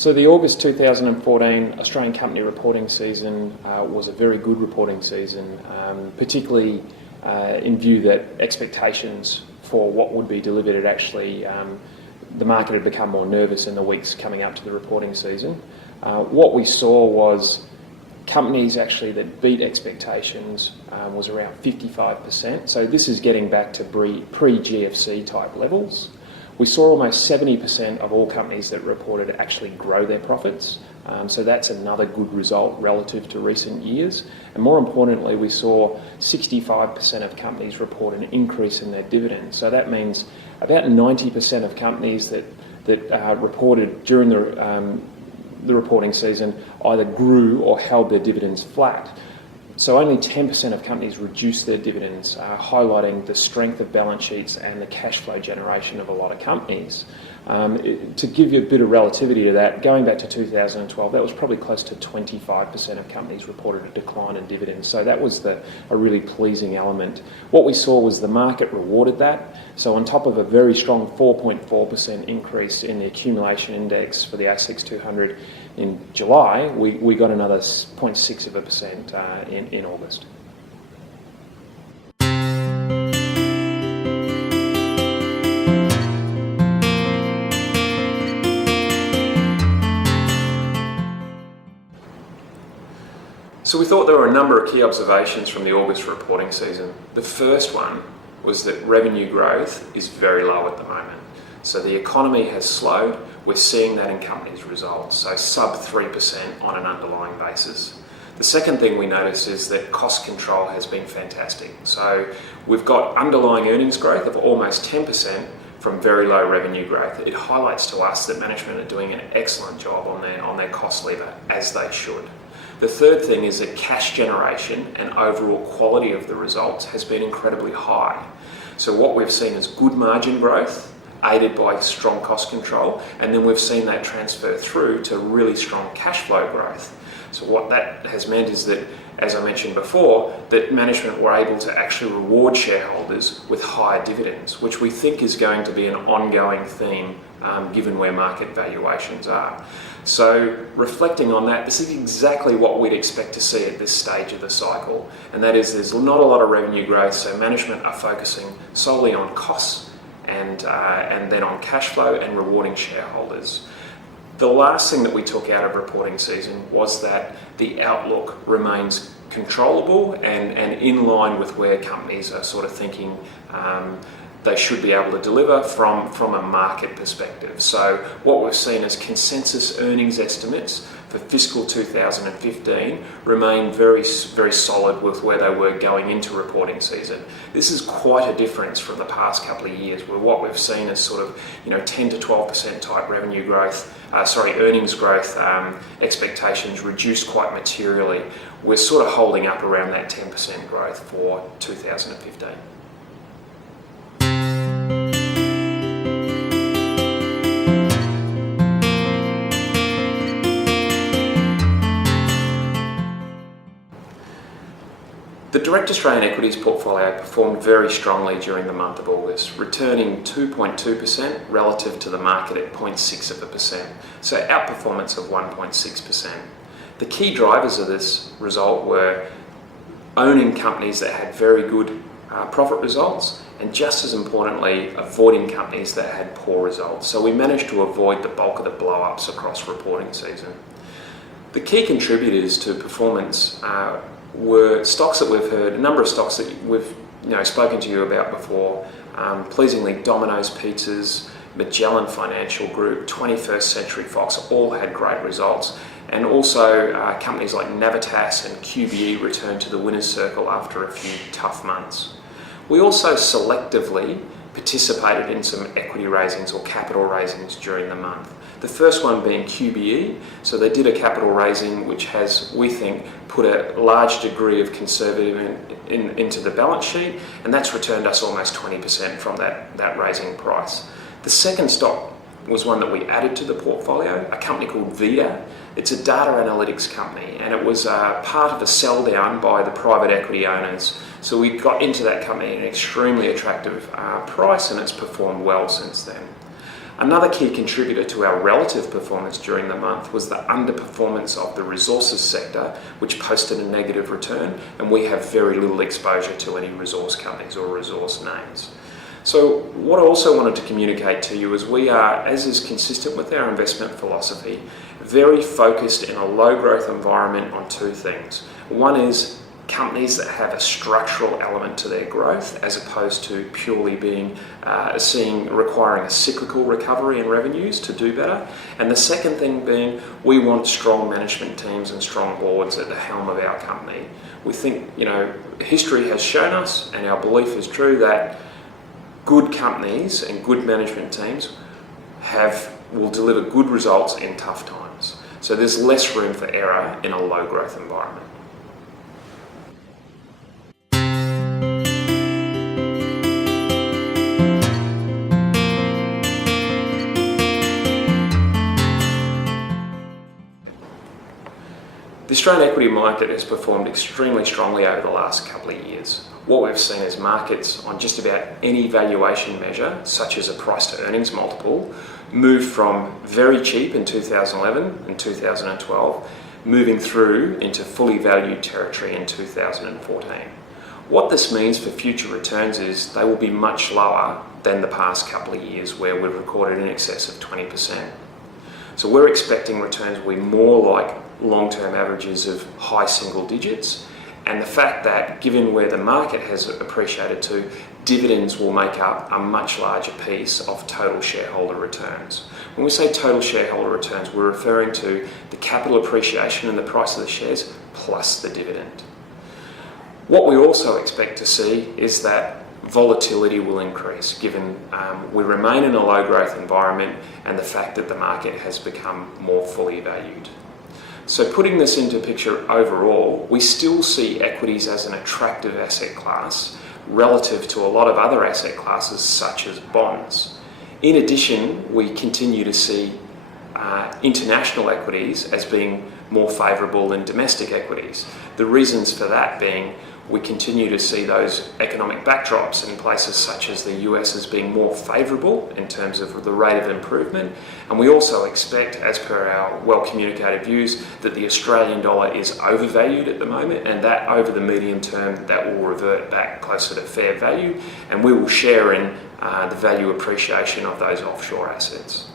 So the August 2014 Australian company reporting season was a very good reporting season, particularly in view that expectations for what would be delivered had actually, the market had become more nervous in the weeks coming up to the reporting season. What we saw was companies actually that beat expectations was around 55%. So this is getting back to pre-GFC type levels. We saw almost 70% of all companies that reported actually grow their profits. So that's another good result relative to recent years. And more importantly, we saw 65% of companies report an increase in their dividends. So that means about 90% of companies that reported during the reporting season either grew or held their dividends flat. So only 10% of companies reduced their dividends, highlighting the strength of balance sheets and the cash flow generation of a lot of companies. To give you a bit of relativity to that, going back to 2012, that was probably close to 25% of companies reported a decline in dividends. So that was a really pleasing element. What we saw was the market rewarded that. So on top of a very strong 4.4% increase in the accumulation index for the ASX 200 in July, we got another 0.6% in August. So we thought there were a number of key observations from the August reporting season. The first one was that revenue growth is very low at the moment. So the economy has slowed. We're seeing that in companies' results, so sub 3% on an underlying basis. The second thing we noticed is that cost control has been fantastic. So we've got underlying earnings growth of almost 10% from very low revenue growth. It highlights to us that management are doing an excellent job on their cost lever, as they should. The third thing is that cash generation and overall quality of the results has been incredibly high. So what we've seen is good margin growth, aided by strong cost control, and then we've seen that transfer through to really strong cash flow growth. So what that has meant is that, as I mentioned before, that management were able to actually reward shareholders with higher dividends, which we think is going to be an ongoing theme given where market valuations are. So reflecting on that, this is exactly what we'd expect to see at this stage of the cycle, and that is there's not a lot of revenue growth, so management are focusing solely on costs and then on cash flow and rewarding shareholders. The last thing that we took out of reporting season was that the outlook remains controllable and in line with where companies are sort of thinking they should be able to deliver from a market perspective. So what we've seen as consensus earnings estimates for fiscal 2015 remain very, very solid with where they were going into reporting season. This is quite a difference from the past couple of years, where what we've seen is sort of 10 to 12% type revenue growth, earnings growth expectations reduced quite materially. We're sort of holding up around that 10% growth for 2015. The Direct Australian Equities portfolio performed very strongly during the month of August, returning 2.2% relative to the market at 0.6%, so outperformance of 1.6%. The key drivers of this result were owning companies that had very good profit results, and just as importantly, avoiding companies that had poor results. So we managed to avoid the bulk of the blow-ups across reporting season. The key contributors to performance were stocks that we've heard, a number of stocks that we've spoken to you about before. Pleasingly, Domino's Pizzas, Magellan Financial Group, 21st Century Fox all had great results, and also companies like Navitas and QBE returned to the winner's circle after a few tough months. We also selectively participated in some equity raisings or capital raisings during the month. The first one being QBE. So they did a capital raising which has, we think, put a large degree of conservative into the balance sheet, and that's returned us almost 20% from that raising price. The second stock was one that we added to the portfolio, a company called Vida. It's a data analytics company, and it was part of a sell down by the private equity owners. So we got into that company at an extremely attractive price, and it's performed well since then. Another key contributor to our relative performance during the month was the underperformance of the resources sector, which posted a negative return, and we have very little exposure to any resource companies or resource names. So what I also wanted to communicate to you is we are, as is consistent with our investment philosophy, very focused in a low growth environment on two things. One is companies that have a structural element to their growth as opposed to purely being requiring a cyclical recovery in revenues to do better. And the second thing being, we want strong management teams and strong boards at the helm of our company. We think, history has shown us, and our belief is true, that good companies and good management teams will deliver good results in tough times. So there's less room for error in a low growth environment. The Australian equity market has performed extremely strongly over the last couple of years. What we've seen is markets on just about any valuation measure, such as a price to earnings multiple, move from very cheap in 2011 and 2012, moving through into fully valued territory in 2014. What this means for future returns is they will be much lower than the past couple of years where we've recorded in excess of 20%. So we're expecting returns will be more like long-term averages of high single digits, and the fact that given where the market has appreciated to, dividends will make up a much larger piece of total shareholder returns. When we say total shareholder returns, we're referring to the capital appreciation in the price of the shares plus the dividend. What we also expect to see is that volatility will increase given we remain in a low growth environment and the fact that the market has become more fully valued. So putting this into picture overall, we still see equities as an attractive asset class relative to a lot of other asset classes such as bonds. In addition, we continue to see international equities as being more favourable than domestic equities. The reasons for that being we continue to see those economic backdrops in places such as the US as being more favourable in terms of the rate of improvement, and we also expect, as per our well-communicated views, that the Australian dollar is overvalued at the moment, and that over the medium term that will revert back closer to fair value, and we will share in the value appreciation of those offshore assets.